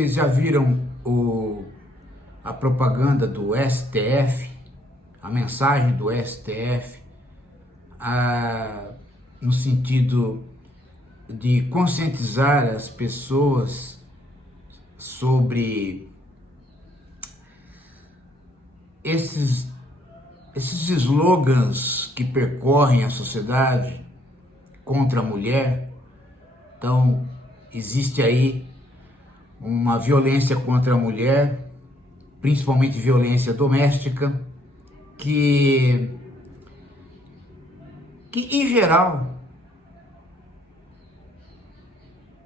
Vocês já viram a propaganda do STF, a mensagem do STF, no sentido de conscientizar as pessoas sobre esses slogans que percorrem a sociedade contra a mulher? Então, existe aí uma violência contra a mulher, principalmente violência doméstica, que em geral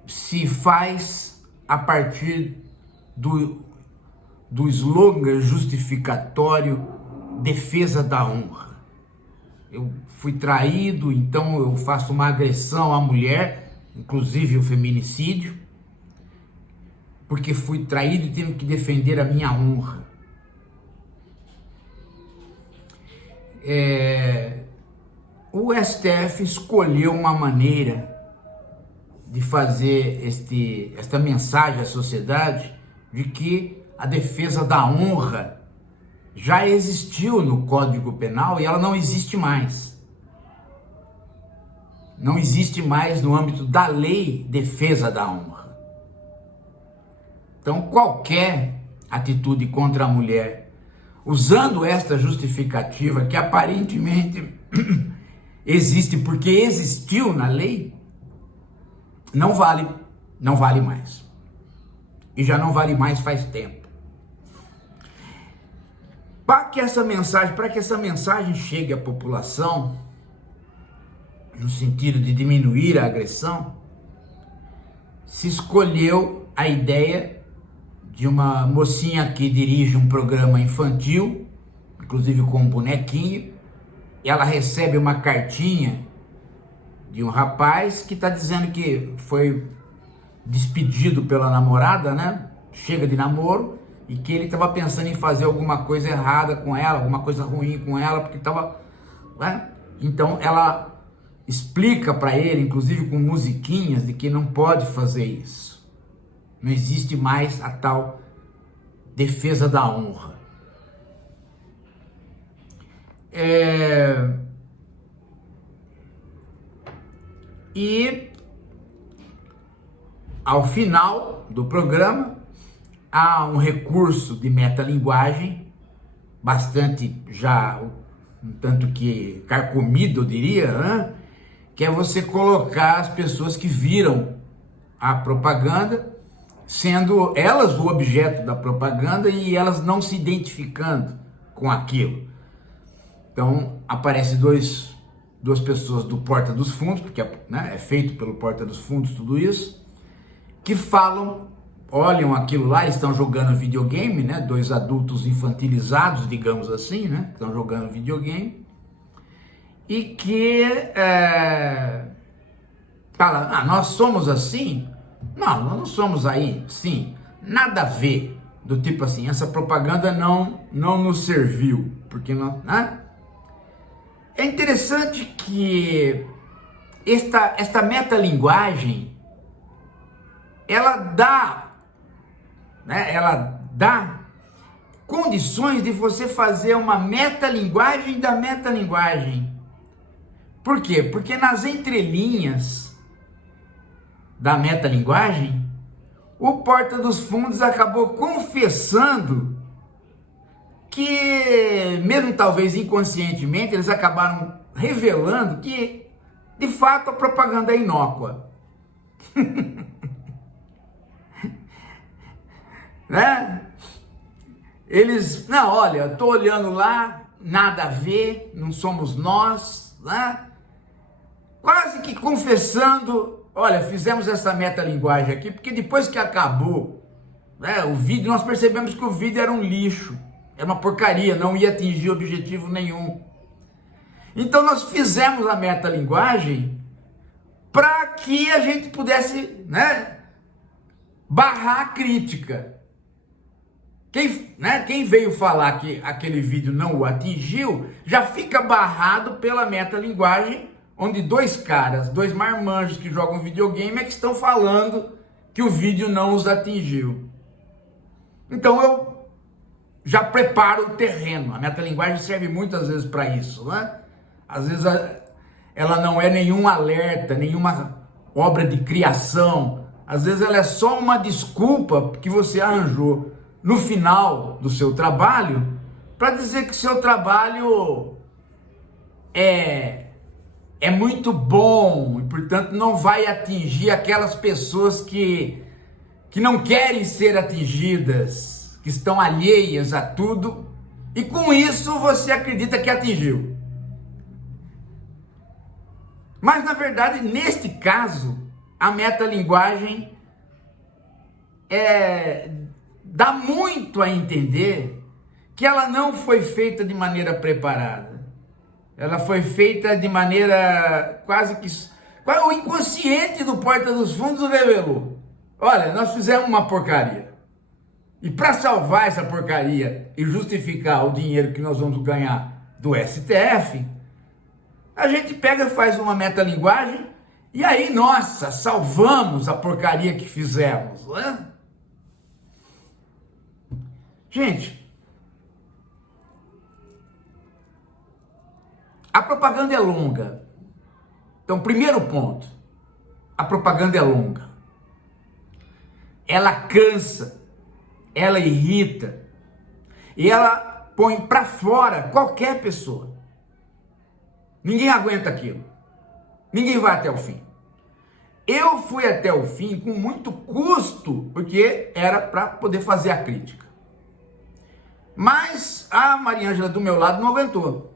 se faz a partir do slogan justificatório defesa da honra. Eu fui traído, então eu faço uma agressão à mulher, inclusive o feminicídio, porque fui traído e tenho que defender a minha honra. O STF escolheu uma maneira de fazer esta mensagem à sociedade de que a defesa da honra já existiu no Código Penal e ela não existe mais. Não existe mais no âmbito da lei defesa da honra. Então, qualquer atitude contra a mulher, usando esta justificativa que aparentemente existe porque existiu na lei, não vale mais. E já não vale mais faz tempo. Para que essa mensagem chegue à população, no sentido de diminuir a agressão, se escolheu a ideia de uma mocinha que dirige um programa infantil, inclusive com um bonequinho. Ela recebe uma cartinha de um rapaz que está dizendo que foi despedido pela namorada, né? Chega de namoro, e que ele estava pensando em fazer alguma coisa errada com ela, alguma coisa ruim com ela, porque estava, né? Então ela explica para ele, inclusive com musiquinhas, de que não pode fazer isso. Não existe mais a tal defesa da honra. E ao final do programa há um recurso de metalinguagem bastante já um tanto que carcomido, eu diria, né? Que é você colocar as pessoas que viram a propaganda sendo elas o objeto da propaganda e elas não se identificando com aquilo. Então aparece duas pessoas do Porta dos Fundos, porque é feito pelo Porta dos Fundos tudo isso, que falam, olham aquilo lá, estão jogando videogame, né? Dois adultos infantilizados, digamos assim, né? Estão jogando videogame, e que fala, nós somos assim? Não, nós não somos aí, sim, nada a ver, do tipo assim, essa propaganda não nos serviu, porque não, né? É interessante que esta metalinguagem, ela dá condições de você fazer uma metalinguagem da metalinguagem. Por quê? Porque nas entrelinhas da metalinguagem, o Porta dos Fundos acabou confessando que, mesmo talvez inconscientemente, eles acabaram revelando que, de fato, a propaganda é inócua. Né? Eles, não, olha, estou olhando lá, nada a ver, não somos nós, né? Quase que confessando, olha, fizemos essa metalinguagem aqui, porque depois que acabou, né, o vídeo, nós percebemos que o vídeo era um lixo, era uma porcaria, não ia atingir objetivo nenhum. Então nós fizemos a metalinguagem para que a gente pudesse, né, barrar a crítica. Quem veio falar que aquele vídeo não o atingiu, já fica barrado pela metalinguagem, onde dois marmanjos que jogam videogame é que estão falando que o vídeo não os atingiu. Então eu já preparo o terreno. A metalinguagem serve muitas vezes para isso, né? Às vezes ela não é nenhum alerta, nenhuma obra de criação. Às vezes ela é só uma desculpa que você arranjou no final do seu trabalho para dizer que seu trabalho é muito bom e, portanto, não vai atingir aquelas pessoas que não querem ser atingidas, que estão alheias a tudo, e com isso você acredita que atingiu. Mas, na verdade, neste caso, a metalinguagem dá muito a entender que ela não foi feita de maneira preparada. Ela foi feita de maneira quase que... O inconsciente do Porta dos Fundos revelou. Olha, nós fizemos uma porcaria. E para salvar essa porcaria e justificar o dinheiro que nós vamos ganhar do STF, a gente pega e faz uma metalinguagem e aí, nossa, salvamos a porcaria que fizemos, né? Gente, a propaganda é longa. Então, primeiro ponto, a propaganda é longa. Ela cansa, ela irrita e ela põe para fora qualquer pessoa. Ninguém aguenta aquilo. Ninguém vai até o fim. Eu fui até o fim com muito custo, porque era para poder fazer a crítica. Mas a Maria Ângela do meu lado não aguentou.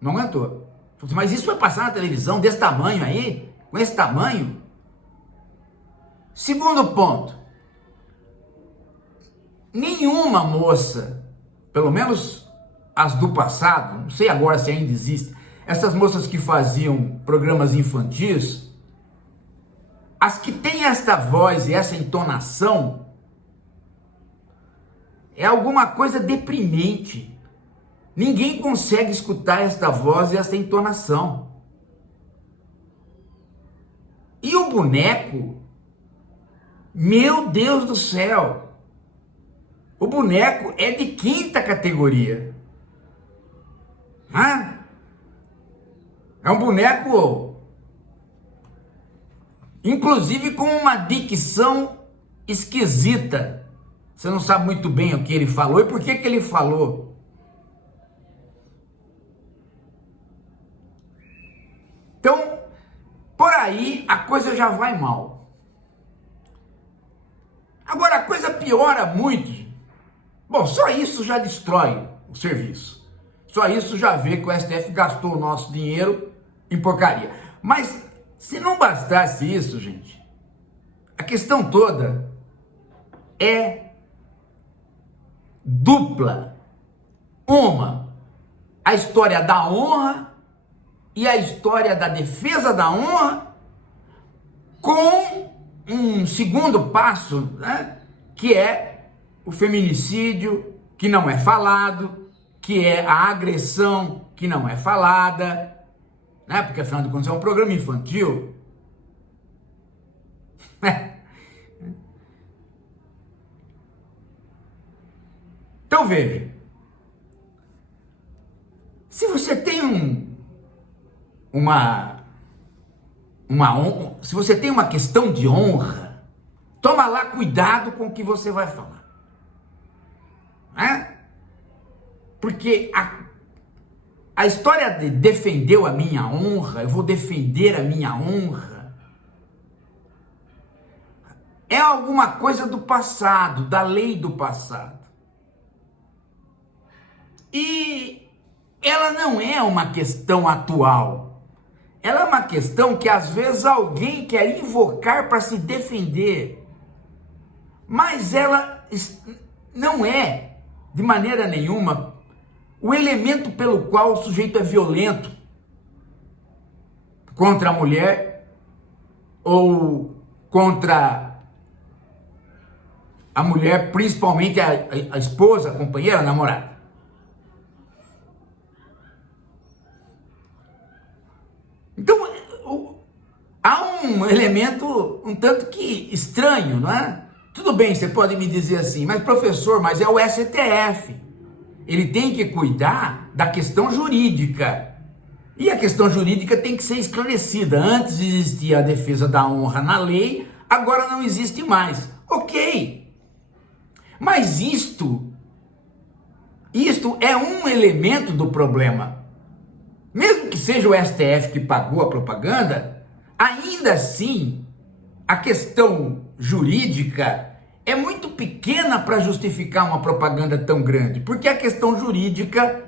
Não aguentou. Mas isso vai passar na televisão desse tamanho aí? Com esse tamanho? Segundo ponto. Nenhuma moça, pelo menos as do passado, não sei agora se ainda existe, essas moças que faziam programas infantis, as que têm esta voz e essa entonação, é alguma coisa deprimente. Ninguém consegue escutar esta voz e essa entonação. E o boneco, meu Deus do céu, o boneco é de quinta categoria. É um boneco, inclusive com uma dicção esquisita. Você não sabe muito bem o que ele falou e por que ele falou. Então, por aí a coisa já vai mal. Agora a coisa piora muito. Bom, só isso já destrói o serviço. Só isso já vê que o STF gastou o nosso dinheiro em porcaria. Mas se não bastasse isso, gente, a questão toda é dupla. Uma, a história da honra e a história da defesa da honra, com um segundo passo, né, que é o feminicídio, que não é falado, que é a agressão, que não é falada, né, porque afinal de contas é um programa infantil. Então veja, se você tem se você tem uma questão de honra, toma lá cuidado com o que você vai falar, né? Porque a história de defendeu a minha honra, eu vou defender a minha honra, é alguma coisa do passado, da lei do passado. E ela não é uma questão atual. Ela é uma questão que às vezes alguém quer invocar para se defender. Mas ela não é, de maneira nenhuma, o elemento pelo qual o sujeito é violento contra a mulher ou contra a mulher, principalmente a esposa, a companheira, a namorada. Então, há um elemento um tanto que estranho, não é? Tudo bem, você pode me dizer assim, mas professor, mas é o STF. Ele tem que cuidar da questão jurídica. E a questão jurídica tem que ser esclarecida. Antes existia a defesa da honra na lei, agora não existe mais. Ok. Mas isto é um elemento do problema. Mesmo que seja o STF que pagou a propaganda, ainda assim, a questão jurídica é muito pequena para justificar uma propaganda tão grande. Porque a questão jurídica,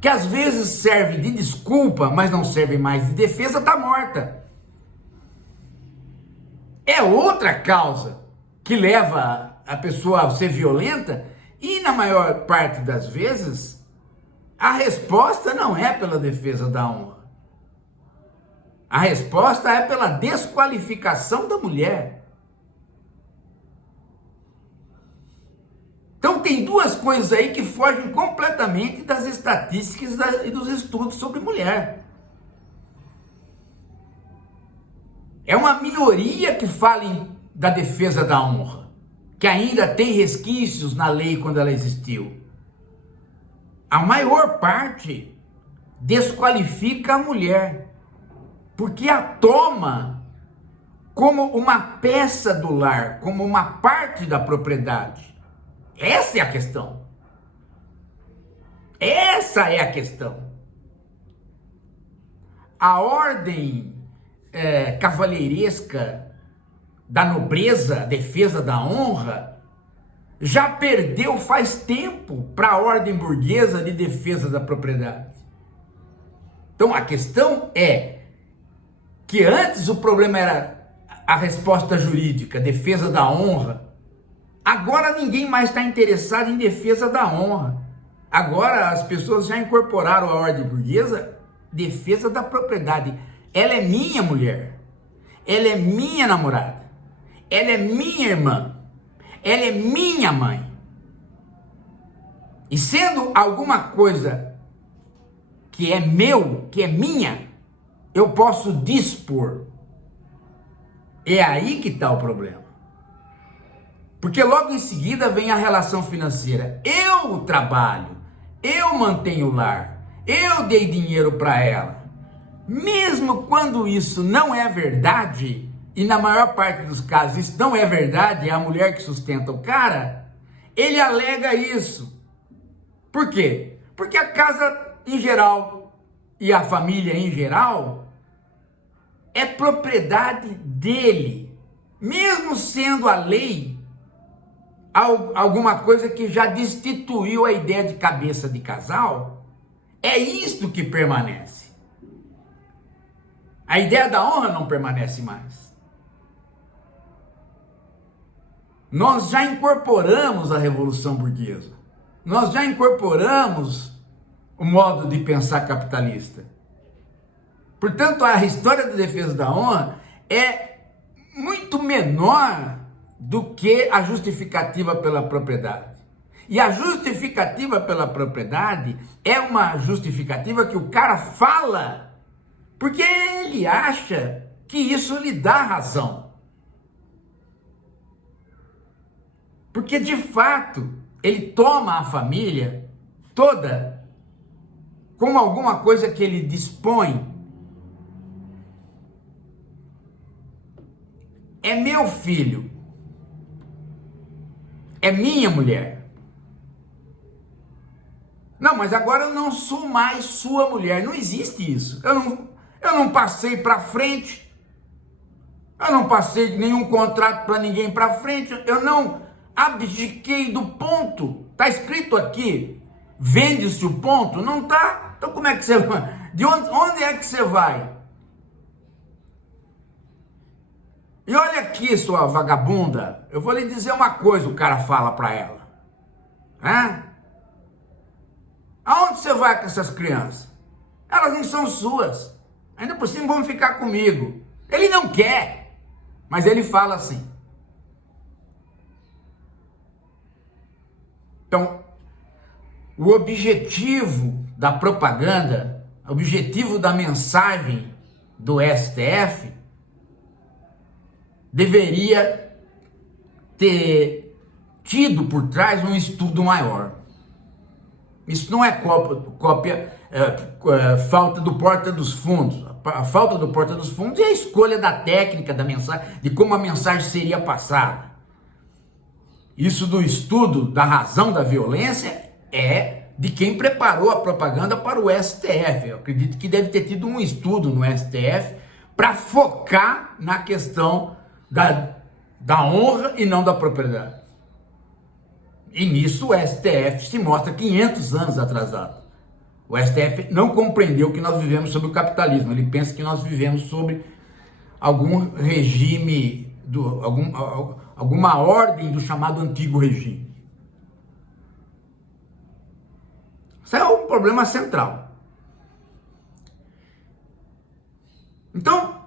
que às vezes serve de desculpa, mas não serve mais de defesa, está morta. É outra causa que leva a pessoa a ser violenta e, na maior parte das vezes, a resposta não é pela defesa da honra. A resposta é pela desqualificação da mulher. Então tem duas coisas aí que fogem completamente das estatísticas e dos estudos sobre mulher. É uma minoria que fala da defesa da honra, que ainda tem resquícios na lei quando ela existiu. A maior parte desqualifica a mulher, porque a toma como uma peça do lar, como uma parte da propriedade. Essa é a questão. Essa é a questão. A ordem cavalheiresca da nobreza, defesa da honra, já perdeu faz tempo para a ordem burguesa de defesa da propriedade. Então a questão é que antes o problema era a resposta jurídica, defesa da honra. Agora ninguém mais está interessado em defesa da honra. Agora as pessoas já incorporaram a ordem burguesa, defesa da propriedade. Ela é minha mulher, ela é minha namorada, ela é minha irmã, ela é minha mãe. E sendo alguma coisa que é meu, que é minha, eu posso dispor. É aí que está o problema. Porque logo em seguida vem a relação financeira. Eu trabalho, eu mantenho o lar, eu dei dinheiro para ela. Mesmo quando isso não é verdade, e na maior parte dos casos isso não é verdade, é a mulher que sustenta o cara, ele alega isso. Por quê? Porque a casa em geral e a família em geral é propriedade dele, mesmo sendo a lei alguma coisa que já destituiu a ideia de cabeça de casal. É isto que permanece. A ideia da honra não permanece mais. Nós já incorporamos a Revolução Burguesa. Nós já incorporamos o modo de pensar capitalista. Portanto, a história da defesa da honra é muito menor do que a justificativa pela propriedade. E a justificativa pela propriedade é uma justificativa que o cara fala porque ele acha que isso lhe dá razão. Porque de fato ele toma a família toda como alguma coisa que ele dispõe. É meu filho. É minha mulher. Não, mas agora eu não sou mais sua mulher. Não existe isso. Eu não passei para frente. Eu não passei nenhum contrato para ninguém para frente. Eu não abdiquei do ponto. Está escrito aqui. Vende-se o ponto? Não está. Então como é que você vai? Onde é que você vai? E olha aqui, sua vagabunda, eu vou lhe dizer uma coisa, o cara fala para ela. Aonde você vai com essas crianças? Elas não são suas. Ainda por cima vão ficar comigo. Ele não quer, mas ele fala assim. Então, o objetivo da propaganda, o objetivo da mensagem do STF deveria ter tido por trás um estudo maior. Isso não é falta do porta dos fundos. A falta do porta dos fundos é a escolha da técnica da mensagem, de como a mensagem seria passada. Isso do estudo da razão da violência é de quem preparou a propaganda para o STF. Eu acredito que deve ter tido um estudo no STF para focar na questão da honra e não da propriedade. E nisso o STF se mostra 500 anos atrasado. O STF não compreendeu que nós vivemos sob o capitalismo. Ele pensa que nós vivemos sob algum regime, alguma ordem do chamado antigo regime. Isso é um problema central. Então,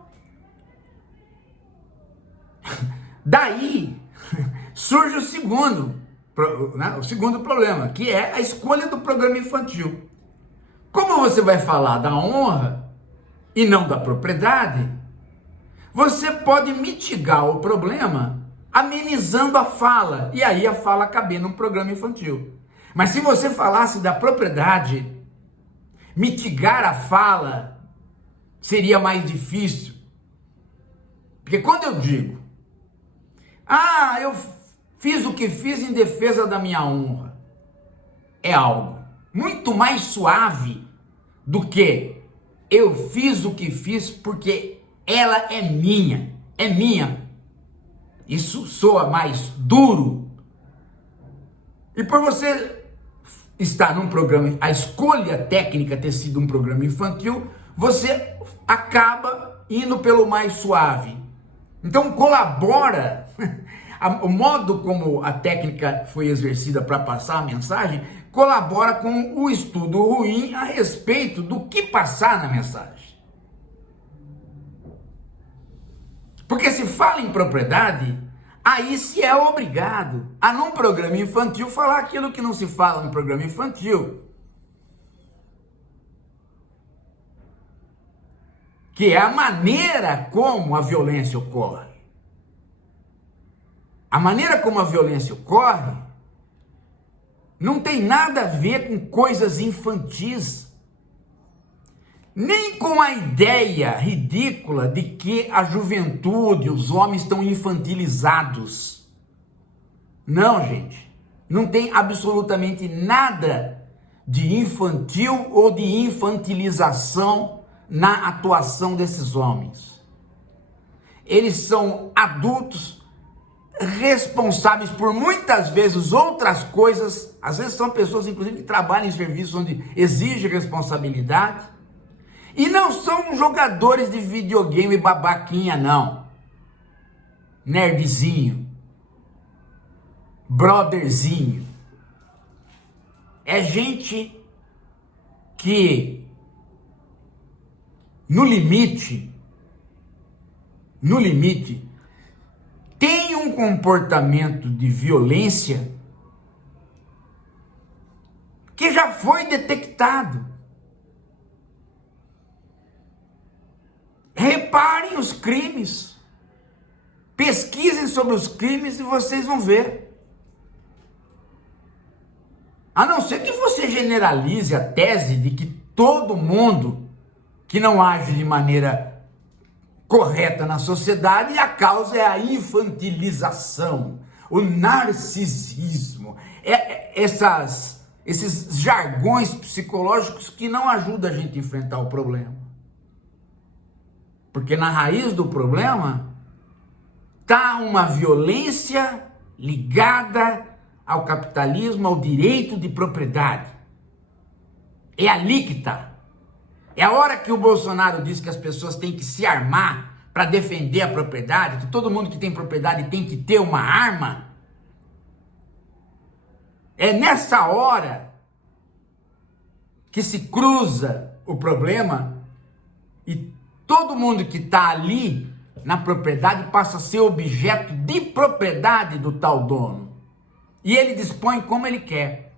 daí surge o segundo problema, que é a escolha do programa infantil. Como você vai falar da honra e não da propriedade, você pode mitigar o problema amenizando a fala, e aí a fala caber num programa infantil. Mas se você falasse da propriedade, mitigar a fala seria mais difícil. Porque quando eu digo, eu fiz o que fiz em defesa da minha honra, é algo muito mais suave do que eu fiz o que fiz porque ela é minha. Isso soa mais duro. E por você estar num programa, a escolha técnica ter sido um programa infantil, você acaba indo pelo mais suave. Então colabora, o modo como a técnica foi exercida para passar a mensagem, colabora com o estudo ruim a respeito do que passar na mensagem. Porque se fala em propriedade, aí se é obrigado a num programa infantil falar aquilo que não se fala no programa infantil. Que é a maneira como a violência ocorre. A maneira como a violência ocorre não tem nada a ver com coisas infantis, nem com a ideia ridícula de que a juventude, os homens estão infantilizados. Não, gente, não tem absolutamente nada de infantil ou de infantilização na atuação desses homens. Eles são adultos responsáveis por muitas vezes outras coisas. Às vezes são pessoas, inclusive, que trabalham em serviços onde exige responsabilidade. E não são jogadores de videogame babaquinha, não. Nerdzinho. Brotherzinho. É gente que, no limite, tem um comportamento de violência que já foi detectado. Reparem os crimes, pesquisem sobre os crimes e vocês vão ver. A não ser que você generalize a tese de que todo mundo que não age de maneira correta na sociedade, a causa é a infantilização, o narcisismo, esses jargões psicológicos que não ajudam a gente a enfrentar o problema. Porque na raiz do problema está uma violência ligada ao capitalismo, ao direito de propriedade. É ali que está. É a hora que o Bolsonaro diz que as pessoas têm que se armar para defender a propriedade, que todo mundo que tem propriedade tem que ter uma arma. É nessa hora que se cruza o problema e todo mundo que está ali na propriedade passa a ser objeto de propriedade do tal dono. E ele dispõe como ele quer.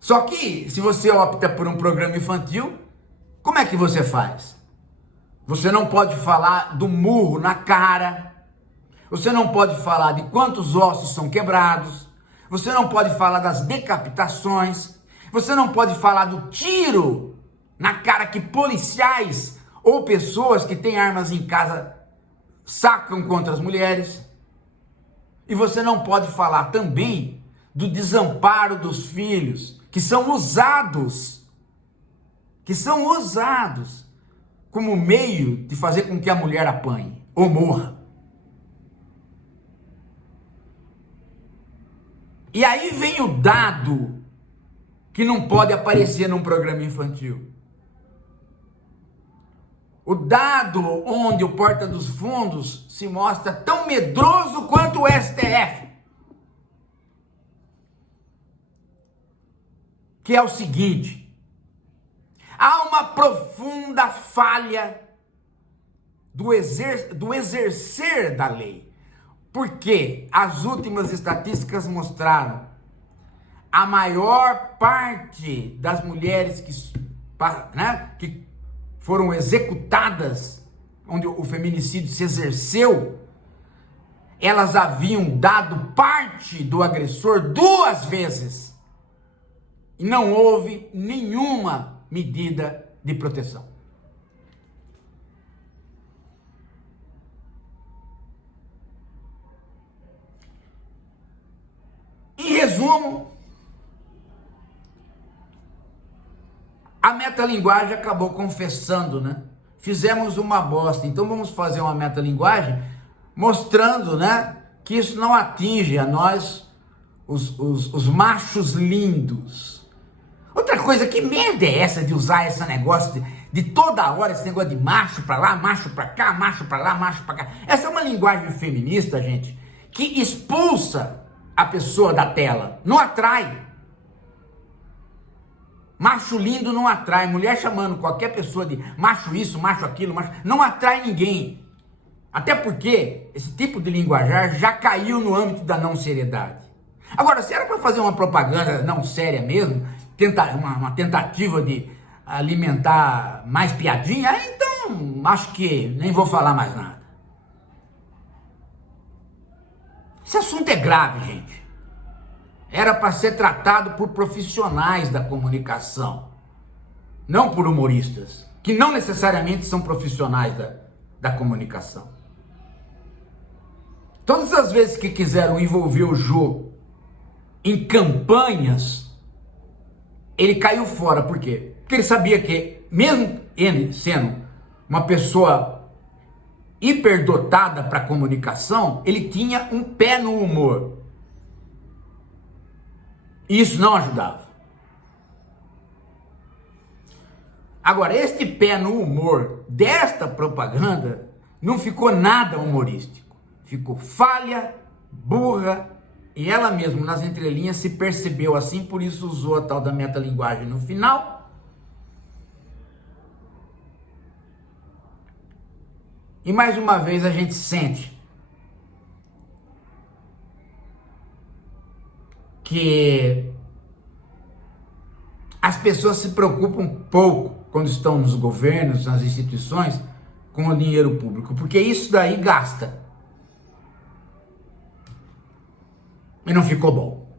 Só que, se você opta por um programa infantil, Como é que você faz? Você não pode falar do murro na cara. Você não pode falar de quantos ossos são quebrados. Você não pode falar das decapitações. Você não pode falar do tiro na cara que policiais ou pessoas que têm armas em casa sacam contra as mulheres. E você não pode falar também do desamparo dos filhos, que são usados como meio de fazer com que a mulher apanhe ou morra. E aí vem o dado que não pode aparecer num programa infantil. O dado onde o Porta dos Fundos se mostra tão medroso quanto o STF. Que é o seguinte: há uma profunda falha do exercer da lei. Porque as últimas estatísticas mostraram a maior parte das mulheres que foram executadas, onde o feminicídio se exerceu, elas haviam dado parte do agressor 2 vezes. E não houve nenhuma medida de proteção. Em resumo, a metalinguagem acabou confessando, né? Fizemos uma bosta, então vamos fazer uma metalinguagem mostrando, né, que isso não atinge a nós, os machos lindos. Outra coisa, que merda é essa de usar esse negócio de toda hora, esse negócio de macho pra lá, macho pra cá, macho pra lá, macho pra cá? Essa é uma linguagem feminista, gente, que expulsa a pessoa da tela, não atrai. Macho lindo não atrai. Mulher chamando qualquer pessoa de macho isso, macho aquilo, macho, não atrai ninguém. Até porque esse tipo de linguajar já caiu no âmbito da não seriedade. Agora, se era para fazer uma propaganda não séria mesmo, uma tentativa de alimentar mais piadinha, então acho que nem vou falar mais nada. Esse assunto é grave, gente. Era para ser tratado por profissionais da comunicação, não por humoristas, que não necessariamente são profissionais da comunicação. Todas as vezes que quiseram envolver o Jô em campanhas, ele caiu fora. Por quê? Porque ele sabia que, mesmo ele sendo uma pessoa hiperdotada para comunicação, ele tinha um pé no humor. E isso não ajudava. Agora, este pé no humor desta propaganda não ficou nada humorístico. Ficou falha, burra, e ela mesma nas entrelinhas se percebeu assim, por isso usou a tal da metalinguagem no final. E mais uma vez a gente sente que as pessoas se preocupam pouco quando estão nos governos, nas instituições, com o dinheiro público, porque isso daí gasta. E não ficou bom.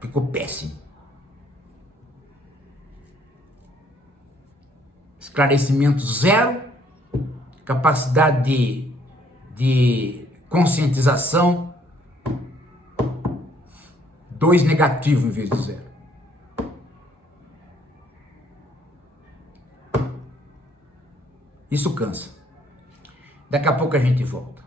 Ficou péssimo. Esclarecimento zero, capacidade de conscientização 2 negativo em vez de 0. Isso cansa. Daqui a pouco a gente volta.